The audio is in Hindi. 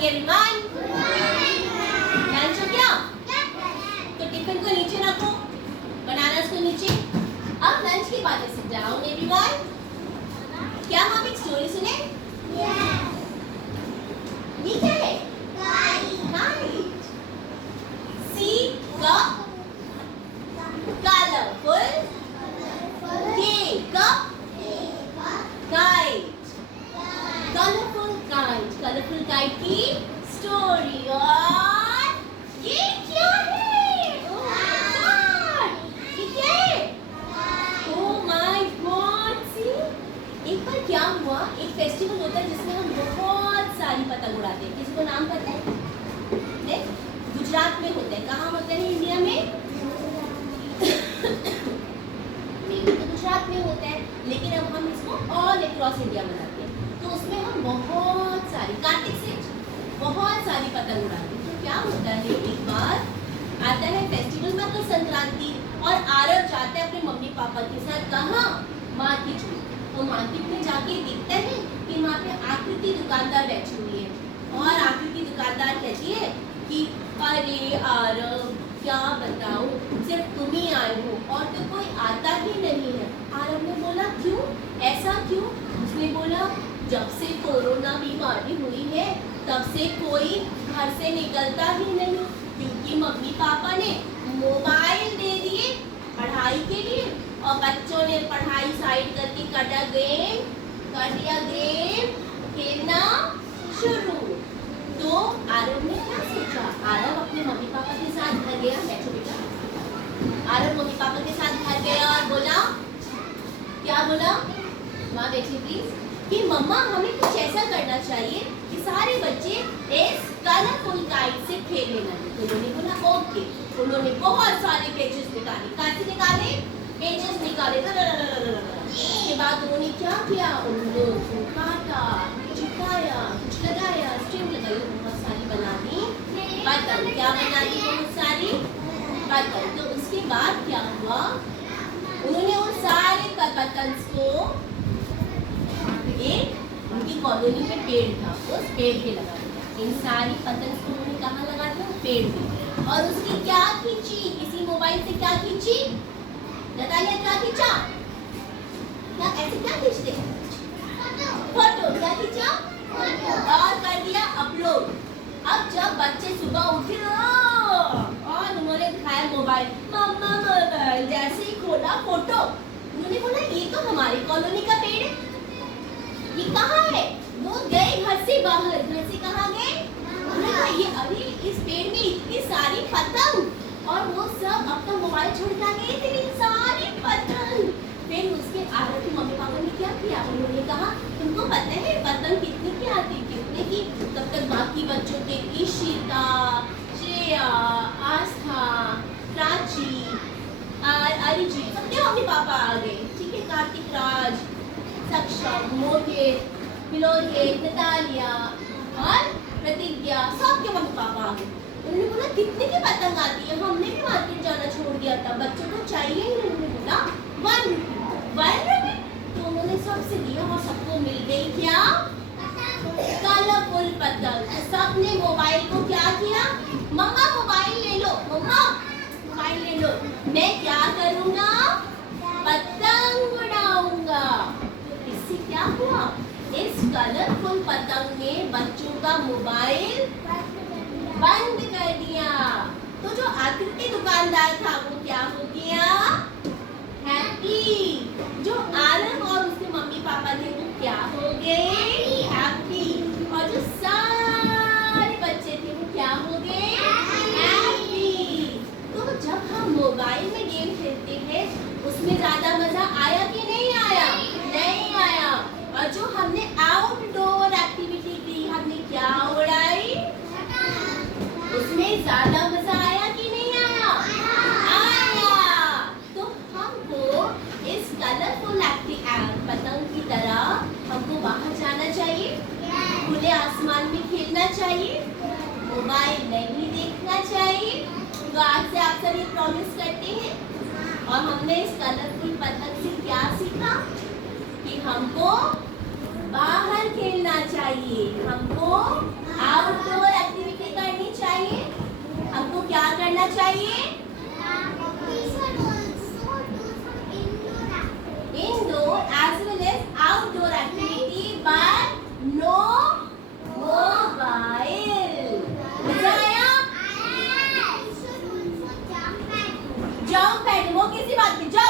morning everyone. लंच हो गया? तो टिफिन को नीचे रखो, बनानास को नीचे। अब लंच के बाद sit down everyone. क्या हम एक स्टोरी सुने? ये क्या है? Kite. See the colorful cake. Kite. Colourful kite की स्टोरी। और ये क्या है? ये क्या है? ओह माय गॉड, सी एक बार क्या हुआ, एक फेस्टिवल होता है जिसमें हम बहुत सारी पतंग उड़ाते हैं। किसी को नाम पता है? देख, गुजरात में होता है। कहाँ होता है इंडिया में? मेरे तो गुजरात में होता है, लेकिन अब हम इसको ऑल अक्रॉस इंडिया मनाते हैं। तो उसमें हम बहुत सारी कार्तिक से बहुत सारी पतंग उड़ाते हैं। तो क्या होता है, एक बार आता है फेस्टिवल मकर संक्रांति और आरव जाता है अपने मम्मी पापा के साथ कहाँ? मार्केट में। तो मार्केट में जाके देखता है कि वहाँ पे आकृति दुकानदार बैठी हुई है और आकृति दुकानदार कहती है कि अरे आरव क्या बताऊं, सिर्फ तुम ही आए हो और तो कोई आता ही नहीं है। आरव ने बोला क्यों, ऐसा क्यों? उसने बोला जब से कोरोना बीमारी हुई है तब से कोई घर से निकलता ही नहीं, क्योंकि मम्मी पापा ने मोबाइल दे दिए पढ़ाई के लिए और बच्चों ने पढ़ाई साइड करके कर दिया गेम खेलना शुरू। तो आरव ने क्या सोचा, आरव अपने मम्मी पापा के साथ घर गया। बैठो बेटा। आरव मम्मी पापा के साथ घर गया और बोला, क्या बोला? माँ बैठी प्लीज। कि मम्मा हमें कुछ ऐसा करना चाहिए कि सारे बच्चे इस कलरफुल काइट से खेलने लगे। तो उन्होंने बोला ओके। उन्होंने बहुत सारे पेजेस निकाले। कैसे निकाले? पेजेस निकाले। उसके बाद उन्होंने क्या किया, उनको काटा, चिपकाया, कुछ लगाया, स्ट्रिंग लगाई, बहुत सारी बना दी पतंग। क्या बना दी? बहुत सारी पतंग। तो उसके बाद क्या हुआ, उन्होंने उन सारे पतंग को एक उनकी कॉलोनी में पेड़ था, उस पेड़ पे लगा दिया। इन सारी पतंग को उन्होंने कहाँ लगा दिया? पेड़ पे। और उसकी क्या खींची, किसी मोबाइल से क्या खींची? बताइए क्या खींचा? क्या ऐसे क्या खींचते? फोटो। क्या खींचा? और कर दिया अपलोड। अब जब बच्चे सुबह उठे और उन्होंने दिखाया मोबाइल, मम्मा मोबाइल, जैसे ही खोला फोटो, उन्होंने बोला ये तो हमारी कॉलोनी का पेड़ है, ये कहाँ है? वो गए घर से बाहर। घर से कहाँ गए? ये अरे इस पेड़ में इतनी सारी पतंग और वो सब अपना मोबाइल छोड़ के आ गए, इतनी सारी पतंग। फिर उसके आरव के मम्मी पापा ने क्या किया, उन्होंने कहा तुमको पता है पतंग कितने की आती, कितने की? तब तक बाकी बच्चों के ईशिता, श्रेया, आस्था, प्राची, अरिजीत सबके मम्मी पापा आ गए। ठीक है, कार्तिक राज, सक्षम, मोहित, विलोहित, नतालिया और प्रतिज्ञा, सबके मम्मी पापा आ गए। उन्होंने बोला कितने की पतंग आती है? हमने भी मार्केट जाना छोड़ दिया था, बच्चों को चाहिए ही। उन्होंने बोला 1 रुपये। तो उन्होंने सबसे दिया और सबको मिल गई क्या? कलरफुल पतंग। तो सबने मोबाइल को क्या किया, मम्मा मोबाइल ले लो, मम्मा मोबाइल ले लो, मैं क्या करूँगा? पतंग उड़ाऊंगा। इससे क्या हुआ, इस कलरफुल पतंग ने बच्चों का मोबाइल बंद कर दिया। तो जो आकृति दुकानदार था वो क्या हो गया? हैप्पी। जो आरव और उसके मम्मी पापा थे वो क्या हो गए? हैप्पी। और जो सारे बच्चे थे वो क्या हो गए? हैप्पी। तो जब हम मोबाइल में गेम खेलते हैं उसमें ज्यादा मजा आया कि नहीं आया? नहीं आया। और जो हमने आउटडोर एक्टिविटी की, हमने क्या उड़ाई, उसमें ज्यादा मजा आया कि नहीं आया? आया। तो हमको इस कलरफुल पतंग की तरह हमको बाहर जाना चाहिए, खुले आसमान में खेलना चाहिए, मोबाइल नहीं देखना चाहिए। तो आज से आप सब ये प्रॉमिस करते हैं। और हमने इस कलरफुल पतंग से क्या सीखा कि हमको बाहर खेलना चाहिए, हमको आउटडोर जंप एनिमो, किसी बात पे जंप